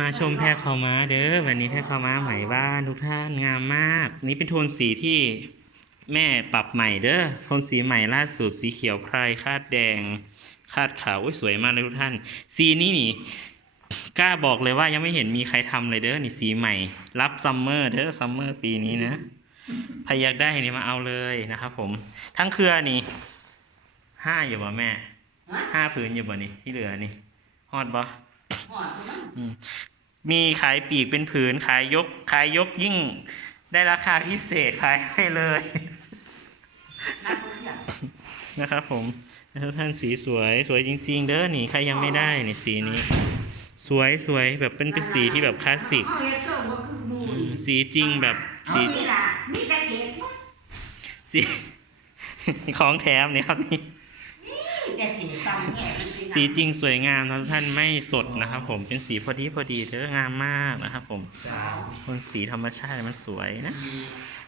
มาชมแพรขาวม้าเด้อวันนี้แพรขาวม้าใหม่บ้านทุกท่านงามมาก นี่เป็นโทนสีที่แม่ปรับใหม่เด้อโทนสีใหม่ล่าสุดสีเขียวไพรคาดแดง คาดขาวอุ้ยสวยมากเลยทุกท่าน สีนี้นี่กล้าบอกเลยว่ายังไม่เห็นมีใครทำเลยเด้อนี่สีใหม่ รับซัมเมอร์เด้อซัมเมอร์ปีนี้นะใครอยากได้นี่มาเอาเลยนะครับผมทั้งเครือนี่ห้าอยู่บ่แม่ห้าผืนอยู่บ่นี่ที่เหลือนี่ฮอดบ่ มันมีขายปีกเป็นผืนขายยก ขายยกยิ่งได้ราคาพิเศษขายให้เลยนักทุกอย่างนะครับผมทุกท่านสีสวยสวยจริง ๆ เด้อนี่ใครยังไม่ได้นี่สีนี้ สวยสวยแบบเป็นเป็นสีที่แบบคลาสสิกเอาเฮ็ดเชิงบ่คือหมู่อืมสีจริงแบบเอาสีนี่ล่ะมีแต่เศษบ่สีของแถมเนี่ยครับนี่ มีแต่เศษตำแง่เป็นสีจริงสวยงามนะทุกท่านไม่สดนะครับ ผมเป็นสีพอดีพอดีเด้องามมากนะครับ ผมคนสีธรรมชาติมันสวยนะเ